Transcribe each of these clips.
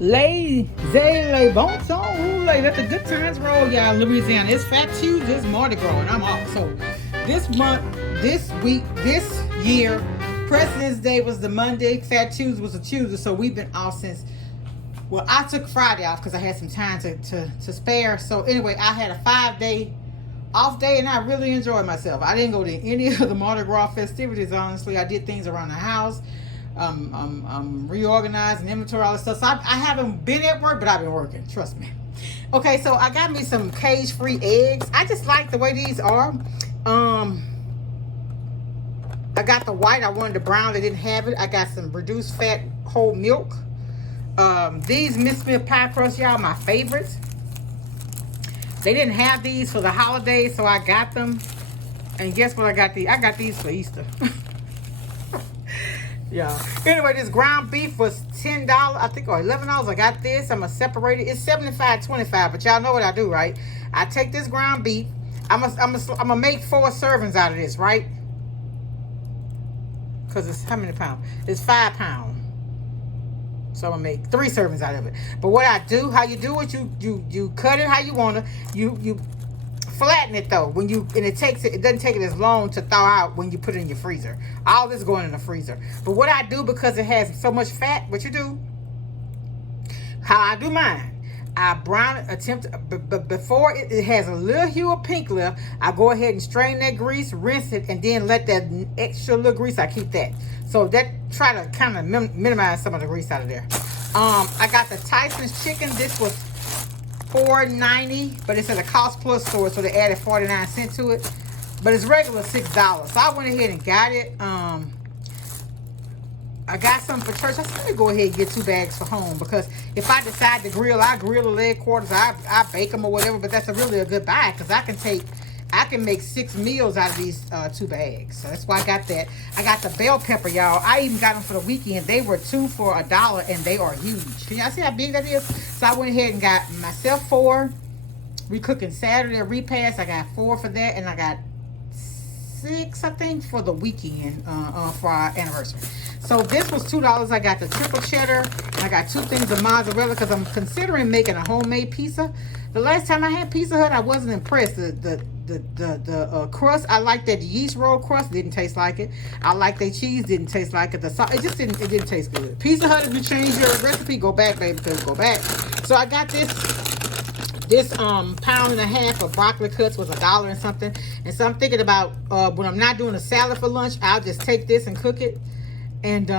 Les bon son roule. Let the good times roll, y'all. Louisiana. It's Fat Tuesday. It's Mardi Gras, and I'm off. So this month, this week, this year, President's Day was the Monday. Fat Tuesday was a Tuesday. So we've been off since. Well, I took Friday off because I had some time to spare. So anyway, I had a 5-day off day, and I really enjoyed myself. I didn't go to any of the Mardi Gras festivities. Honestly, I did things around the house. Reorganizing inventory, all this stuff. So I haven't been at work, but I've been working. Trust me. Okay, so I got me some cage-free eggs. I just like the way these are. I got the white. I wanted the brown. They didn't have it. I got some reduced fat whole milk. These Miss Smith pie crust, y'all, my favorites. They didn't have these for the holidays, so I got them. And guess what? I got these for Easter. Yeah. Anyway, this ground beef was $10, I think, or $11. I got this. I'm gonna separate it. It's $75.25, but y'all know what I do, right? I take this ground beef. I'm gonna make 4 servings out of this, right? Because it's how many pounds? It's 5 pounds. So I'm gonna make 3 servings out of it. But what I do, how you do it, you cut it how you wanna. You flatten it though it doesn't take it as long to thaw out when you put it in your freezer. All this going in the freezer. But what I do, because it has so much fat, what you do, how I do mine, I brown it, before it has a little hue of pink left, I go ahead and strain that grease, rinse it, and then let that extra little grease, I keep that. So that, try to kind of minimize some of the grease out of there. I got the Tyson's chicken. This was $4.90, but it's at a cost plus store, so they added 49 cents to it. But it's regular $6. So I went ahead and got it. I got some for church. I said, let me go ahead and get 2 bags for home, because if I decide to grill, I grill the leg quarters, I bake them or whatever. But that's really a good buy, because I can make 6 meals out of these 2 bags. So that's why I got that. I got the bell pepper, y'all. I even got them for the weekend. They were 2 for $1, and they are huge. Can y'all see how big that is? So I went ahead and got myself 4. We cooking Saturday repast. I got 4 for that, and I got 6, I think, for the weekend for our anniversary. So this was $2. I got the triple cheddar, and I got 2 things of mozzarella, because I'm considering making a homemade pizza. The last time I had Pizza Hut, I wasn't impressed. The crust, I like that yeast roll crust, didn't taste like it. I like their cheese, didn't taste like it. The salt, it didn't taste good. Pizza Hut, if you change your recipe, go back, baby, because go back. So I got this pound and a half of broccoli cuts was $1 and something. And so I'm thinking about when I'm not doing a salad for lunch, I'll just take this and cook it and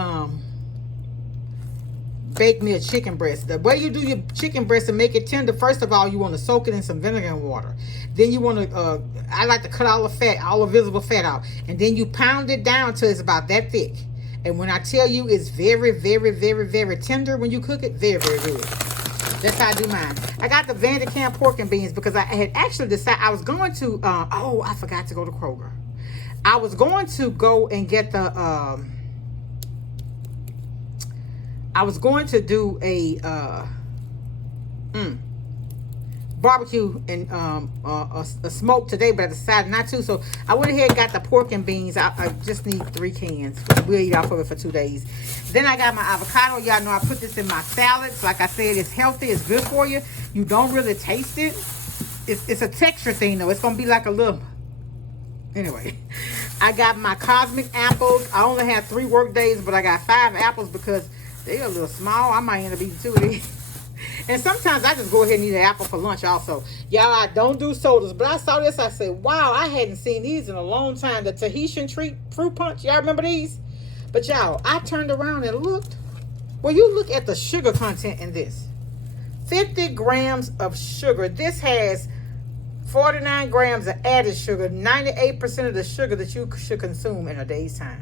bake me a chicken breast. The way you do your chicken breast and make it tender, first of all, you want to soak it in some vinegar and water. Then you want to, I like to cut all the fat, all the visible fat out. And then you pound it down until it's about that thick. And when I tell you, it's very, very, very, very tender when you cook it, very, very good. That's how I do mine. I got the Vanderkamp pork and beans, because I had actually decided I was going to, I forgot to go to Kroger. I was going to go and get the, I was going to do a barbecue and a smoke today, but I decided not to. So I went ahead and got the pork and beans. I just need 3 cans. We'll eat off of it for 2 days. Then I got my avocado. Y'all know I put this in my salads. Like I said, it's healthy. It's good for you. You don't really taste it. It's a texture thing, though. It's going to be like a little... Anyway, I got my cosmic apples. I only have 3 work days, but I got 5 apples because they're a little small. I might end up eating 2 of these. And sometimes I just go ahead and eat an apple for lunch also. Y'all, I don't do sodas, but I saw this. I said, wow, I hadn't seen these in a long time. The Tahitian treat fruit punch. Y'all remember these? But y'all, I turned around and looked. Well, you look at the sugar content in this. 50 grams of sugar. This has 49 grams of added sugar. 98% of the sugar that you should consume in a day's time.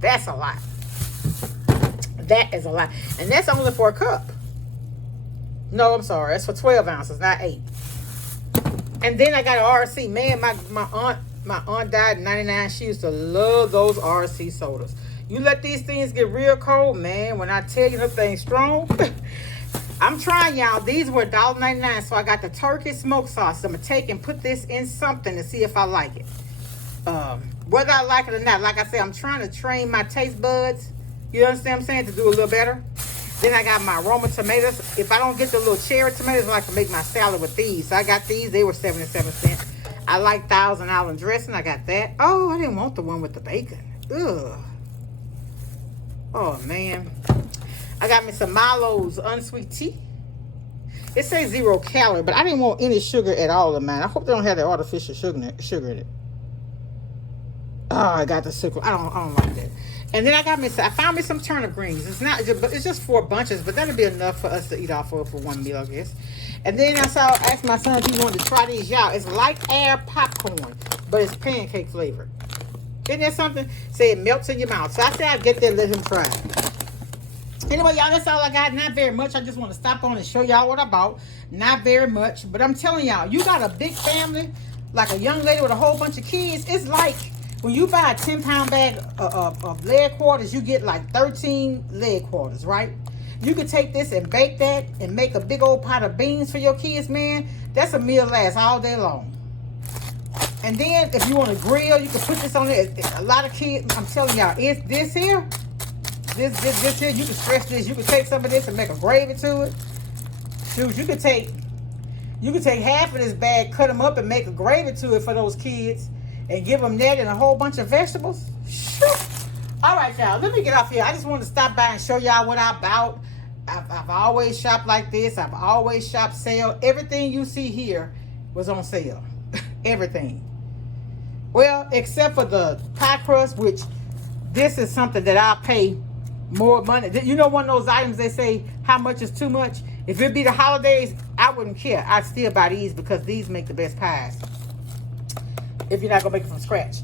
That's a lot. That is a lot. And that's only for a cup. No, I'm sorry. That's for 12 ounces, not 8. And then I got an RC. Man, my aunt died in 99. She used to love those RC sodas. You let these things get real cold, man. When I tell you the thing's strong. I'm trying, y'all. These were $1.99. So I got the turkey smoked sauce. I'm going to take and put this in something to see if I like it. Whether I like it or not. Like I said, I'm trying to train my taste buds. You understand what I'm saying? To do a little better. Then I got my Roma tomatoes. If I don't get the little cherry tomatoes, I like to make my salad with these. So I got these. They were 77 cents. I like Thousand Island dressing. I got that. Oh, I didn't want the one with the bacon. Ugh. Oh, man. I got me some Milo's unsweet tea. It says 0 calorie, but I didn't want any sugar at all in mine. I hope they don't have the artificial sugar in it. Oh, I got the sugar. I don't like that. And then I found me some turnip greens. It's just 4 bunches, but that'll be enough for us to eat off of for one meal, I guess. And then I asked my son if he wanted to try these, y'all. It's like air popcorn, but it's pancake flavored. Isn't that something? Say it melts in your mouth. So I said I'd get there and let him try it. Anyway, y'all, that's all I got. Not very much. I just want to stop on and show y'all what I bought. Not very much. But I'm telling y'all, you got a big family, like a young lady with a whole bunch of kids. It's like when you buy a 10-pound bag of leg quarters, you get like 13 leg quarters, right? You could take this and bake that and make a big old pot of beans for your kids, man. That's a meal lasts all day long. And then if you want to grill, you can put this on there. A lot of kids, I'm telling y'all, it's this here. This here, you can stretch this. You can take some of this and make a gravy to it. Shoot, you could take half of this bag, cut them up, and make a gravy to it for those kids, and give them that and a whole bunch of vegetables. Shoot. All right, y'all. Let me get off here. I just wanted to stop by and show y'all what I bought. I've always shopped like this. I've always shopped sale. Everything you see here was on sale. Everything. Well, except for the pie crust, which this is something that I'll pay more money. You know, one of those items they say how much is too much. If it be the holidays, I wouldn't care. I'd still buy these because these make the best pies. If you're not gonna make it from scratch.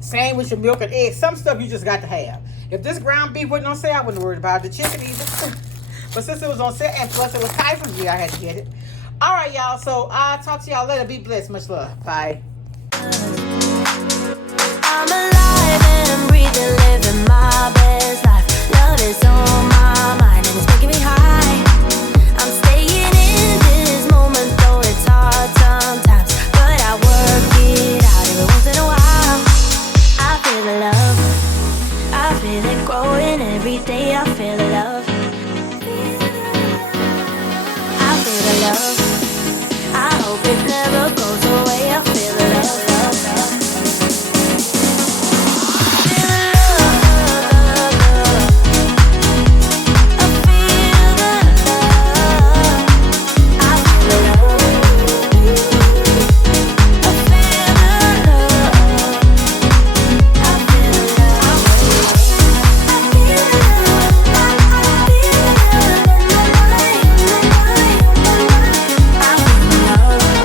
Same with your milk and eggs. Some stuff you just got to have. If this ground beef wasn't on sale, I wouldn't worry about the chicken either. But since it was on sale and plus it was Typhoon's, I had to get it. All right, y'all. So I'll talk to y'all later. Be blessed. Much love. Bye. I'm alive and I'm breathing, living my best life. Love is on my